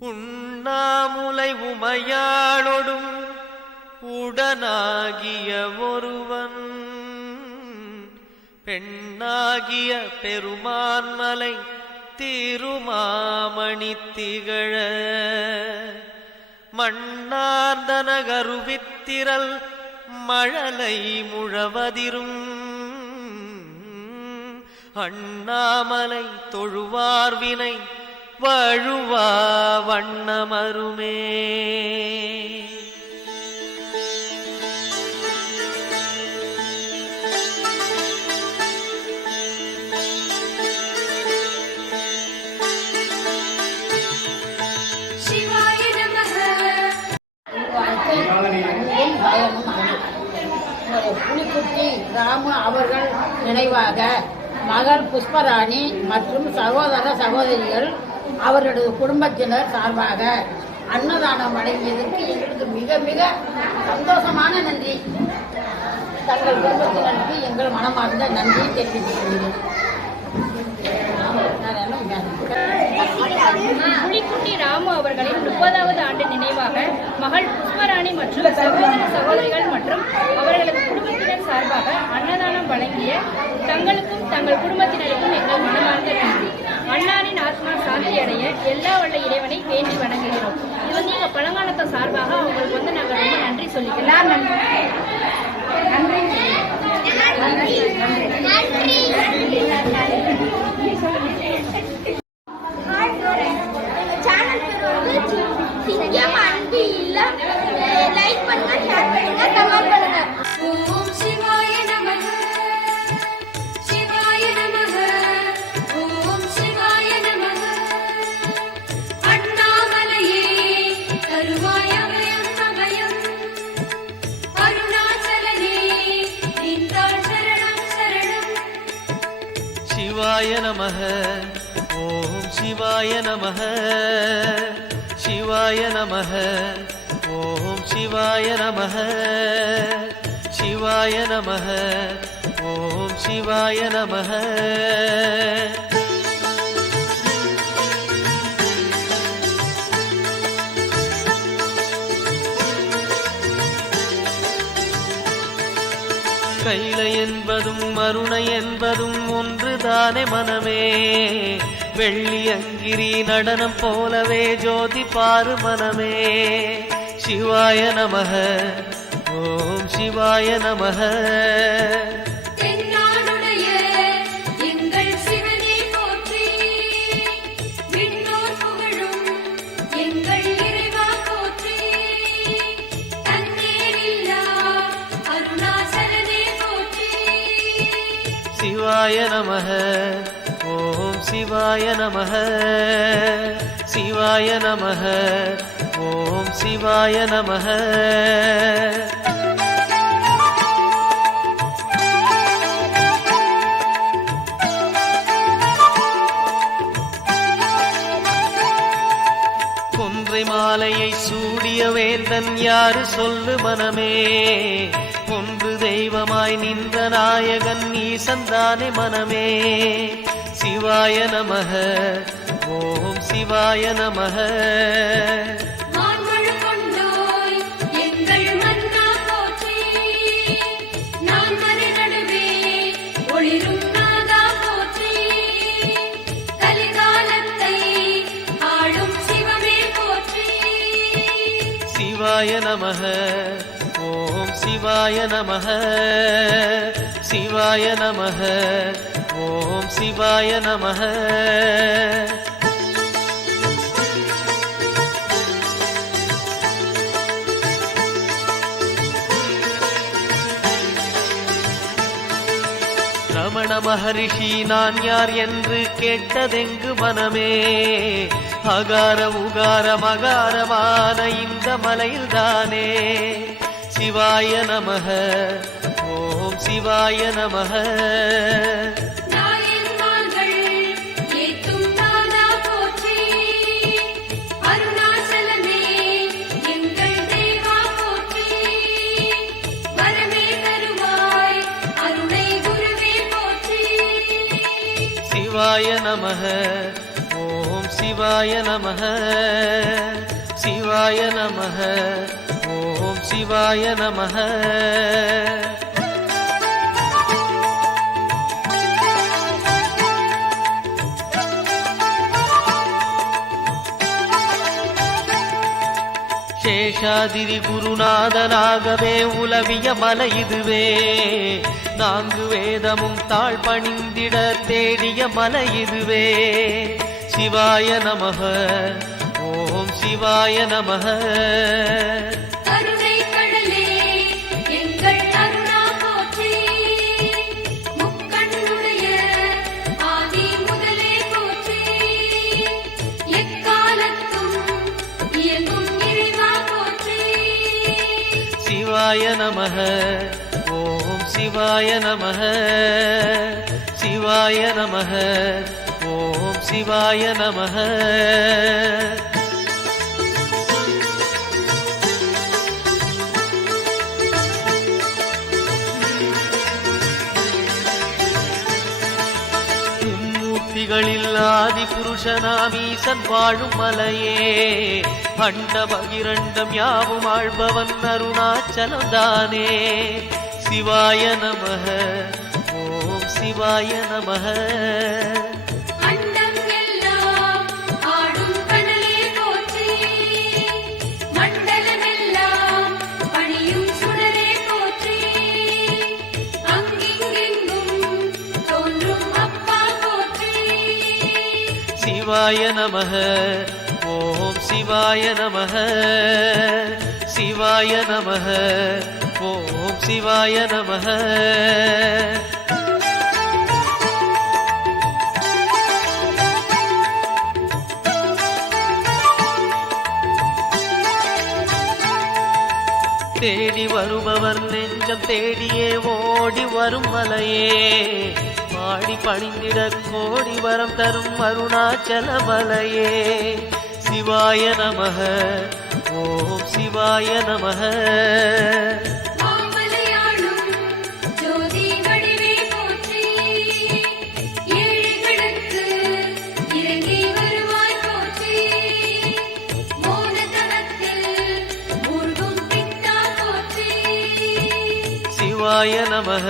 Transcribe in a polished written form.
உண்ணாமுலை உமையாளொடும் உடனாகிய ஒருவன் பெண்ணாகிய பெருமான்மலை திருமாமணி திகழ மண்ணார்ந்தன கருவித்திரல் மழலை முழவதிரும் அண்ணாமலை தொழுவார்வினை வழுவா வண்ணமருமே. புலிக்குட்டி ராமு அவர்கள் நினைவாக மகள் புஷ்பராணி மற்றும் சகோதர சகோதரிகள் அவர்களது குடும்பத்தினர் சார்பாக அன்னதானம் வழங்கியதற்கு எங்களுக்கு மிக மிக சந்தோஷமான நன்றி. தங்கள் குடும்பத்தினருக்கு எங்கள் மனமார்ந்த நன்றி தெரிவித்துக் கொள்கிறேன். புலிக்குட்டி ராமு அவர்களின் 30வது ஆண்டு நினைவாக மகள் புஷ்பராணி மற்றும் சகோதர சகோதரிகள் மற்றும் அவர்களது குடும்பத்தினர் சார்பாக அன்னதானம் வழங்கிய தங்களுக்கும் தங்கள் குடும்பத்தினருக்கும் எங்கள் மனமார்ந்த நன்றி. அண்ணாரின் ஆத்மா சாந்தி அடைய எல்லா வல்ல இறைவனை வேண்டி வணங்குகிறோம். இது வந்து எங்க பழங்காலத்தை சார்பாக அவங்களுக்கு வந்து நாங்கள் ரொம்ப நன்றி சொல்லிக்கலாம். லைக் பண்ணுங்க, ஷேர் பண்ணுங்க, கமெண்ட் பண்ணுங்க. ஓம் சிவாய நமः, சிவாய நமः, ஓம் சிவாய நமः. அண்ணாமலையே தருவாய் அபயம் அபயம், அருணாச்சலனே நின்றாள் சரணம் சரணம். சிவாய நமः, ஓம் சிவாய நமः, சிவாய நமः, ஓம் சிவாய நமः, சிவாய நமः, ஓம் சிவாய நமः. கைலை என்பதும் மருணை என்பதும் ஒன்றுதானே மனமே, வெள்ளி அங்கிரி நடனம் போலவே ஜோதி பாரு மனமே. சிவாய நமः, ஓம் சிவாய நமः. தென்னாடுடைய எங்கள் சிவனே போற்றி, விண்ணோர் புகழும் எங்கள் இறைவா போற்றி, தன்னேரில்லா அருணாசலனே போற்றி. சிவாய நமः, ஓம் சிவாய நமः, சிவாய நமः, ஓம் சிவாய நமः. கொன்றை மாலையை சூடிய வேந்தன் யாரு சொல்லு மனமே, ஒன்று தெய்வமாய் நின்ற நாயகன் ஈசந்தானே மனமே. சிவாய நமः, ஓம் சிவாய நமः. மான்மழு கொண்டோய் எங்கள் மன்னா போற்றி, நான் மறை நடுவே ஒளிரும் நாதா போற்றி, கலிகாலத்தை ஆளும் சிவமே போற்றி. சிவாய நமः, ஓம் சிவாய நமः, சிவாய நமः, ஓம் சிவாய நமः. ரமண மகரிஷி நான் யார் என்று கேட்டதெங்கு மனமே, அகார உகார மகாரமான இந்த மலையில்தானே. சிவாய நமः, ஓம் சிவாய நமः. நாயன்மார்கள் ஏத்தும் நாதா போற்றி, அருணாச்சலனே எங்கள் தேவா போற்றி, வரமே தருவாய் அருணை குருவே போற்றி. சிவாய நமः, ஓம் சிவாய சிவாய நமः சிவாய நமः ஓம் சிவாய நமः. சேஷாதிரி குருநாதனாகவே உலவிய மலை இதுவே, நான்கு வேதமும் தாழ் பணிந்திட தேடிய மலை இதுவே. சிவாய நமः ஓம் சிவாய நமः. கருணை கடலே எங்கள் கருணா போற்றி, முக்கண்ணுடைய ஆதி முதலே போற்றி, எக்காலத்தும் இயங்கும் இறைவா போற்றி. சிவாய நமः ஓம் சிவாய நமः சிவாய நமः ஓம் சிவாய நமः. மும்மூர்த்திகளில் ஆதி புருஷனாமீசன் வாழும் மலையே, அண்ட பகிரண்டம் யாவும் ஆழ்பவன் அருணாச்சலம் தானே. சிவாய நமः ஓம் சிவாய நமः. அண்டம் எல்லாம் ஆடும் கடலே போற்றி, மண்டலமெல்லாம் பணியும் சுடரே போற்றி, அங்கிங்கெங்கும் தோன்றும் அப்பா போற்றி. சிவாய நமः ஓம் சிவாய நமः சிவாய நமः ஓம் சிவாய நமः. தேடி வருபவர் நெஞ்சம் தேடியே ஓடி வரும் மலையே, பாடி பணிந்திட கோடி வரம் தரும் அருணாச்சல மலையே. சிவாய நமः ஓம் சிவாய நமः. மாமலையாளும் ஜோதி வடிவே போற்றி, ஏழைகளுக்கு இறங்கி வருவாய் போற்றி, மோனதனத்தில் மூழ்கும் பித்தா போற்றி. சிவாய நமः